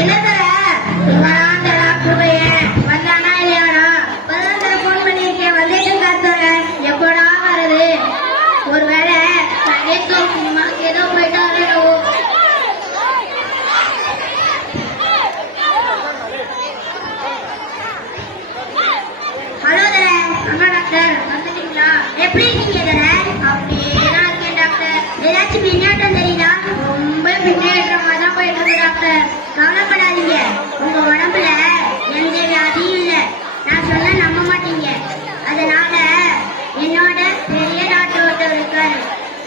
என்ன தர வந்தானா இல்லையாடா? இப்பதான் போன் பண்ணிருக்கேன், வந்துட்டு காத்துற எப்படா வருது? ஒருவேளை ஏதோ போயிட்டாரு. ஹலோ தர, அம்மா டாக்டர் வந்துட்டீங்களா? எப்படி இருக்கீங்க தர? அப்படியேதான் இருக்கேன் டாக்டர். ஏதாச்சும் பின்னாட்டம் தெரியுதா? ரொம்ப பின்னேற்றமா தான் போயிட்டு இருக்கு டாக்டர். கவலைப்படாதீங்க, உங்க உடம்புல எந்த வியாதியும் இல்ல. நான் சொன்ன நம்ப மாட்டீங்க. அதனால என்னோட பெரிய டாக்டர் ஒருத்தர் இருக்காரு,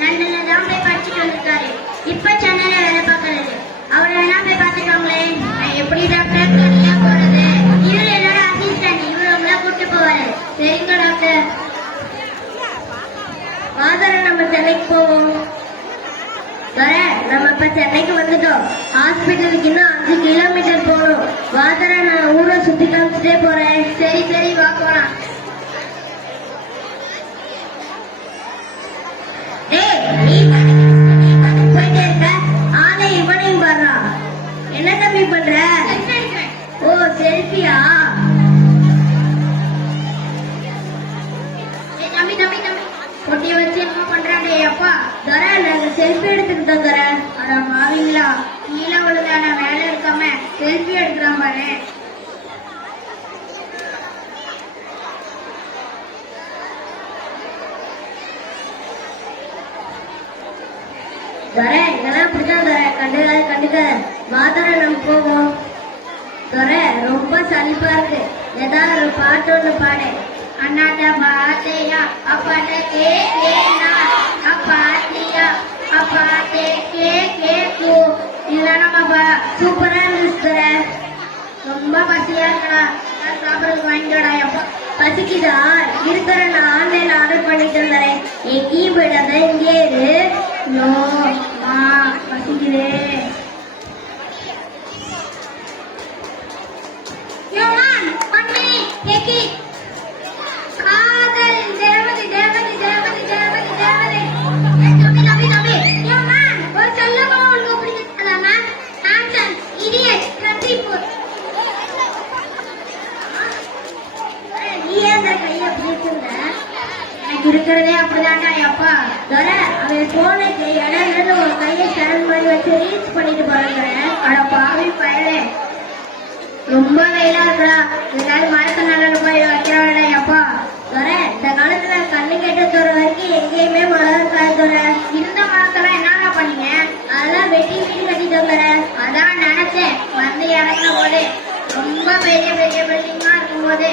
லண்டன்ல தான் போய் படிச்சுட்டு வந்திருக்காரு. இப்ப சென்னையில வேலை பார்க்கறது. அவரை வேணா போய் பார்த்துக்கோங்களே. நான் எப்படி டாக்டர் தனியா போறது? இவரு என்னோட அசிஸ்டன்ட், இவரு உங்களை கூட்டு போவாரு. சரிங்க டாக்டர். வாதர நம்ம சென்னைக்கு போவோம். நம்ம இப்ப சென்னைக்கு வந்துட்டோம். ஹாஸ்பிட்டலுக்கு இன்னும் 5 கிலோமீட்டர் போகணும். வாதர நான் ஊரை சுத்தி காமிச்சுட்டே போறேன். சரி சரி, வா போலாம். போயிட்டே இருக்க, ஆளை இவனையும் பாடுறா. என்ன தம்பி பண்ற? ஓ, செல்ஃபியா? தம்பி தம்பி தம்பி பொட்டிய வச்சு என்ன பண்றாடே? அப்பா தர, நாங்க செல்ஃபி எடுத்துக்கிட்டோம் தர. அட மாவீங்களா, கீழே விழுந்தான வேலை இருக்காம செல்ஃபி எடுக்கிறான் பாரு. தர, இதெல்லாம் அப்படிதான் தர, கண்டுக்காத. வாதர நம்ம போவோம். தர, ரொம்ப சலிப்பா இருக்கு, ஏதாவது ஒரு பாட்டு ஒண்ணு பாடு. அண்ணாட்ட பாத்தையா அப்பாட்ட கேக்கேனா, அப்பாத்தியா அப்பாட்டே கேக்கு. இதெல்லாம் நம்ம சூப்பரா இருந்துச்சு. ரொம்ப பசியா இருக்கடா, சாப்பிடறதுக்கு வாங்கிக்கடா. எப்பா பசிக்குதா? இருக்கிற நான் ஆன்லைன்ல ஆர்டர் பண்ணிட்டு தரேன். எங்கேயும் போயிடாத, இங்கே இரு. நோ மா, பசிக்குதே. இருக்கிறதே அப்படிதான்டா. அப்பா தர, அவன் போனுக்கு இடம் ஒரு கையை ஸ்டாண்ட் பண்ணி வச்சு ரீல்ஸ் பண்ணிட்டு போறாங்க. அட பாவி பயலே, ரொம்ப வெயிலா இருக்கா. இதனால மரத்த நல்ல போய் வைக்கிறாடா. அப்பா தர, இந்த காலத்துல கண்ணு கேட்ட தோற வரைக்கும் எங்கேயுமே மரம் இருக்காது தோற. இந்த மரத்தெல்லாம் என்னடா பண்ணீங்க? அதெல்லாம் வெட்டி வீடு கட்டிட்டு தர. அதான் நினைச்சேன் வந்து இறங்கின போது ரொம்ப பெரிய பெரிய பில்டிங்கா இருக்கும் போது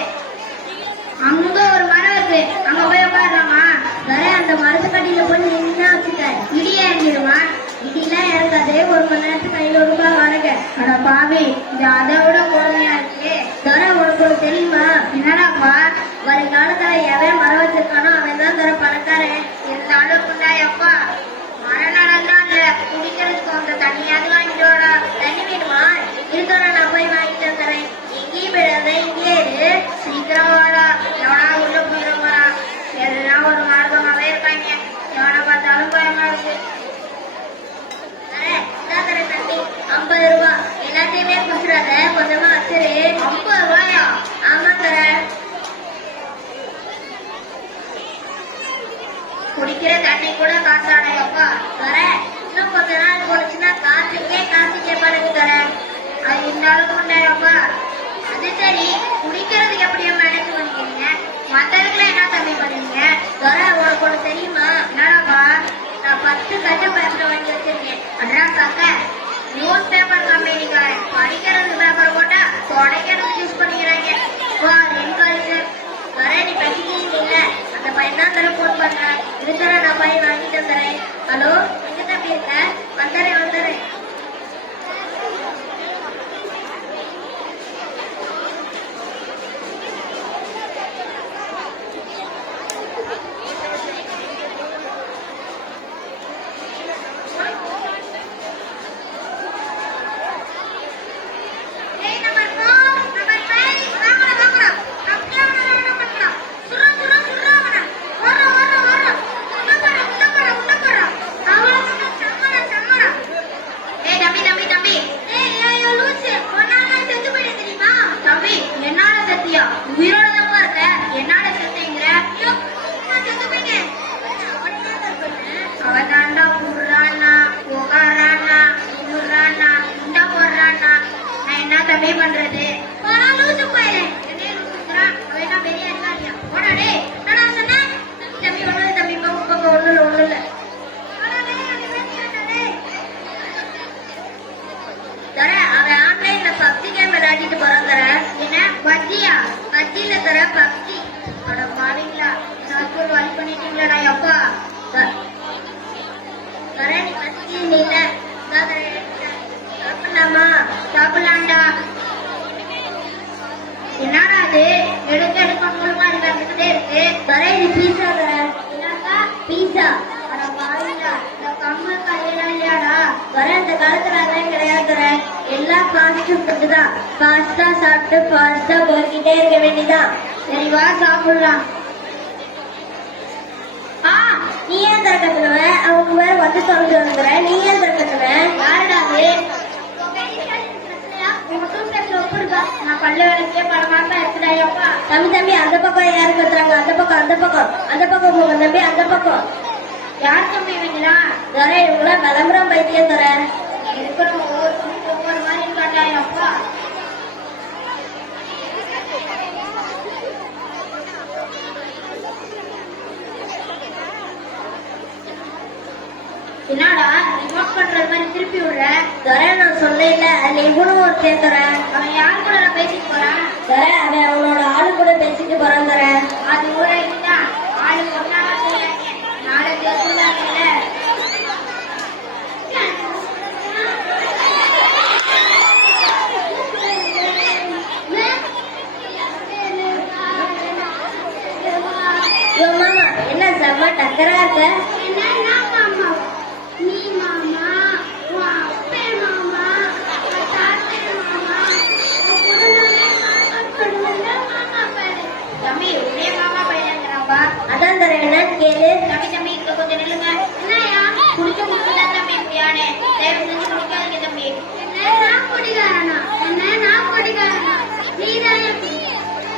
அங்க ஒரு மரம் இருக்கு, அங்க போய் உட்காடுறாமா. தர, அந்த மரத்துக்கடியில போய் நின்னா வச்சுக்க, இடியே இறங்கிடுவான். இடிலாம் இறங்காதே, 1 மணி நேரத்துக்கு 500 ரூபாய் வாடகை. அட பாவி, இது அதை விட கொடுமையா இருக்கு. தர, உனக்கு தெரியுமா? என்னடாப்பா, வருங்காலத்துல எவன் மரம் வச்சிருக்கானோ அவன் தான் தர பணக்காரன். இருந்தாலும் குண்டாயப்பா, மழை நாளெல்லாம் இல்ல, குடிக்கிறதுக்கு அந்த தண்ணியாவது வாங்கிட்டு வாடா. தண்ணி வேணுமா? இருக்கா, நான் போய் வாங்கிட்டு தரேன். எங்கேயும் போயிடாத, இங்கே இரு. சீக்கிரம் வாடா, எவனா உள்ள போயிடுவாரா? எல்லாம் ஒரு மார்க்கமாவே இருக்காங்க, எவனை பார்த்தாலும் பயமா இருக்கு. தம்பி 50 ரூபாய், எல்லாத்தையுமே குடிச்சிடாத, கொஞ்சமா வச்சிரு. 50 ரூபாயா? ஆமா தர. குடிக்கிற தண்ணி கூட காசாடையப்பா. தர, இன்னும் கொஞ்ச நாள் போச்சுன்னா காசுக்கே கேட்பானுங்க தர. அது இருந்தாலும் உண்டாயப்பா. அது சரி, குடிக்கிறதுக்கு எப்படியோ மேனேஜ் பண்ணிக்கிறீங்க, மத்ததுக்குலாம் என்ன தம்பி பண்ணுவீங்க? தர, உனக்கு ஒண்ணு தெரியுமா? என்னடாப்பா, நான் 10 கட்ட பேப்பர் வாங்கி வச்சிருக்கேன். அதான் காக்க, நியூஸ் பேப்பர் கம்பெனிக்காரன் படிக்கிறதுக்கு பேப்பர் போட்டா தொடக்கிறதுக்கு யூஸ் பண்ணிக்கிறாங்க. தர, நீ படிக்கிறீங்க இல்ல, அந்த பையன் தான் தர போன் பண்றேன். இருக்கிற நான் போய் வாங்கிட்டு தரேன். ஹலோ, எங்க தம்பி இருக்க? வந்துறேன். என்னமே பண்றது லூசு போயிடுறேன் என்ன லூசுங்கிறான் அவன் என்ன பெரிய அதிகாரியா போடாடே நான் சொன்னேன் தம்பி ஒண்ணு தம்பி பக்கம் ஒண்ணு இல்ல தர அவன் ஆன்லைன்ல பப்ஜி கேம் விளையாடிட்டு போறான் தர என்ன பப்ஜியா பப்ஜில தர பப்ஜி அட பாவீங்களா நான் வழி பண்ணிட்டீங்களா அப்பா தர நீ பப்ஜி இல்ல சாப்பிடலாமா சாப்பிடலாம்டா என்னடா அது எடுக்க மூலமா இருந்துட்டே இருக்கு தர இது பீஸா தர என்னக்கா பீஸா அட பாவீங்களா இந்த கம்ம கடையெல்லாம் இல்லையாடா வர இந்த காலத்துல அதான் கிடையாது எல்லாம் ஃபாஸ்ட் ஃபுட் தான் ஃபாஸ்டா சாப்பிட்டு ஃபாஸ்டா போய்கிட்டே இருக்க வேண்டியதான் சரி வா சாப்பிடலாம் நீ ஏன் திறக்கத்துவ அவங்க வேற வந்து திறந்து வந்துற நீ ஏன் திறக்கத்துவ யாருடாது நான் பல்ல வேலைக்கே பரவாயில்ல இருக்குதாயப்பா தம்பி அந்த பக்கம் யாரு கத்துறாங்க அந்த பக்கம் போங்க தம்பி அந்த பக்கம் யார் தம்பி இவங்களா தர இவங்களா விளம்பரம் பைத்தியம் தர இருக்கிறவங்க ஒவ்வொரு மாதிரி இருக்காட்டாயப்பா என்னடா ரிமோட் பண்றது மாதிரி திருப்பி விடுற தர நான் சொல்லல அதுல இவனும் ஒரு சேர்த்துறேன் அவன் யாரு கூட நான் பேசிட்டு போறான் தர அவன் அவனோட ஆளு கூட பேசிட்டு போறான் தர அது கூட இதுதான் ஆளு கொண்டாட நாளைக்கு வச்சுருந்தாங்கல்ல மாமா என்ன செம்ம டக்கரா இருக்க அதான் தர என்னன்னு கேளு தம்பி இங்க கொஞ்சம் நில்லுங்க என்னயா குடிக்க முடியல தம்பி இப்படியானே தயவு செஞ்சு குடிக்காதீங்க தம்பி நான் குடிக்காரனா நான் குடிக்காரனா நீதான்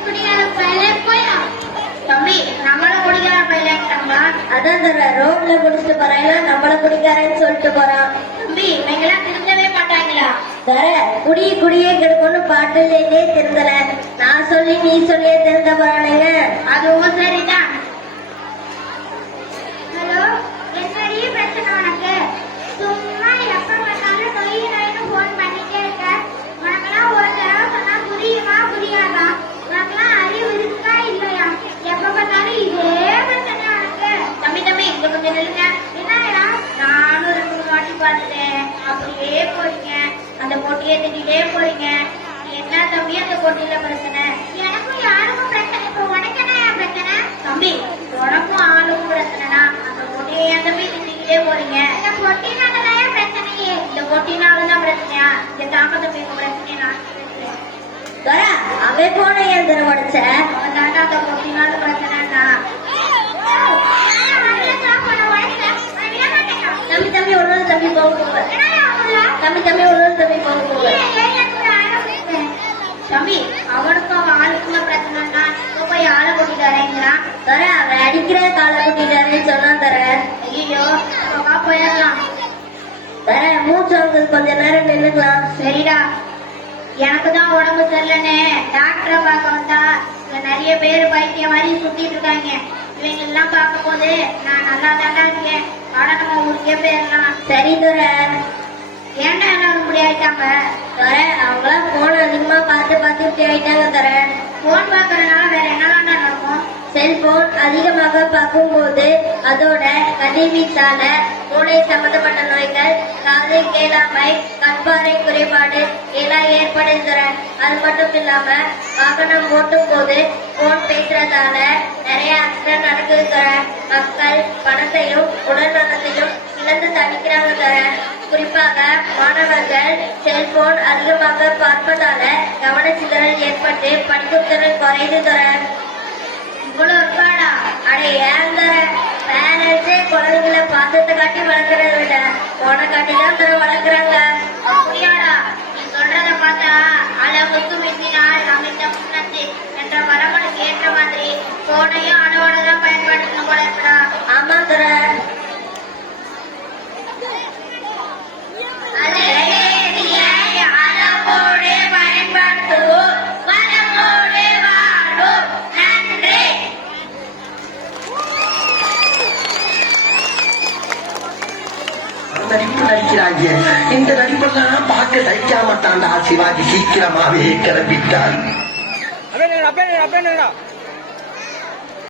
குடிக்கார பையல போயா தம்பி நம்மள குடிக்கார பையலாங்க அதான் தர ரோட்ல குடிச்சிட்டு போறாங்க நம்மள குடிக்காரன்னு சொல்லிட்டு போறான் தம்பி இவங்கெல்லாம் திருந்தவே மாட்டாங்களா தர குடியே கெடுக்கணும் பாட்டுலேயே திருந்தல நான் சொல்லி நீ சொல்லியே திருந்த போறானுங்க அதுவும் சரிதான் என்னடி பிரச்சனை உனக்கு சும்மா எப்ப பார்த்தாலும் நொய்னு போன் பண்ணிட்டே இருக்க உனக்கெல்லாம் ஒரு தடவை சொன்னா புரியாதா உனக்கெல்லாம் அறிவு இருக்கா இல்லையா எப்ப பார்த்தாலும் இதே பிரச்சனை உனக்கு தம்பி இங்க கொஞ்சம் நில்லுங்க என்னடா நானும் 2 வாட்டி பார்த்துட்டேன் அப்படியே போறீங்க அந்த போட்டியே திட்டிகிட்டே போறீங்க என்ன தம்பி அந்த போட்டியில பிரச்சனை எனக்கும் யாருக்கும் பிரச்சனை இப்போ உனக்கு என்ன பிரச்சனை தம்பி உனக்கும் ஆளுக்கும் பிரச்சனைனா அந்த போட்டியை என் தம்பி திட்டிக்கிட்டே போறீங்க இந்த போட்டினாலதான் பிரச்சனையே இந்த போட்டினாலதான் பிரச்சனையா இந்த தாம தம்பிக்கு பிரச்சனையா அவன் போன ஏன் தர உடைச்ச அவன் தாண்டா அந்த போட்டினால பிரச்சனைனா தம்பி ஒன்னொரு தம்பி போக தம்பி ஒன்னொரு தம்பி போக தம்பி அவனுக்கும் அவன் ஆளுக்குள்ள பிரச்சனைனா போய் ஆளை கூட்டிட்டு வரேங்கிறான் தர அவன் அடிக்கிற காலை கூட்டிட்டு வரேன்னு சொன்னா தர ஐயோ போயிடலாம் தர மூச்சு வாங்குறது கொஞ்ச நேரம் நின்னுக்கலாம் சரிடா எனக்குதான் உடம்பு சரியில்லைன்னு டாக்டரை பார்க்க வந்தா நிறைய பேர் பைத்தியம் மாதிரி சுத்திட்டு இருக்காங்க இவங்க எல்லாம் பார்க்கும் போது நான் நல்லா இருக்கேன் ஆனா நம்ம ஊருக்கே போயிடலாம் சரி தர ஏன்டா எல்லாரும் இப்படி ஆயிட்டாங்க தர அவங்களாம் போன் அதிகமா பார்த்து இப்படி ஆயிட்டாங்க தர போன் பாக்குறதுனால வேற என்னலாம் நடக்கும் செல்போன் அதிகமாக பார்க்கும் போது அதோட கதிர்வீச்சால மூளை சம்பந்தப்பட்ட நோய்கள் காது கேளாமை கண்பாறை குறைபாடு எல்லாம் ஏற்படுது தர அது மட்டும் இல்லாம வாகனம் ஓட்டும் போது போன் பேசுறதால நிறைய ஆக்சிடென்ட் நடக்குது தர மக்கள் பணத்தையும் உடல் நலத்தையும் இழந்து தவிக்கிறாங்க தர குறிப்பாக மாணவர்கள் செல்போன் அதிகமாக பார்ப்பதால கவனச்சிதறல் ஏற்பட்டு படிக்கும் திறன் குறைந்து தர இவ்வளவு இருக்காடா அட ஏன் தர பேரண்ட்ஸே குழந்தைகளை பாசத்தை காட்டி வளர்க்கறத விட போனை காட்டி தான் தர வளர்க்குறாங்க அப்படியாடா நீ சொல்றத பார்த்தா அளவுக்கு மிஞ்சினால் அமைத்த முன்னச்சு என்ற வரமனுக்கு ஏற்ற மாதிரி போனையும் அளவோட தான் பயன்படுத்தணும் போல இருக்கா ஆமா தர அளவோடு பயன்படுத்த நடிப்பு நடிக்கிறாங்க. இந்த நடிப்பெல்லாம் பார்க்க சகிக்காமட்டாண்டா சிவாஜி சீக்கிரமாவே கிளம்பிட்டார்.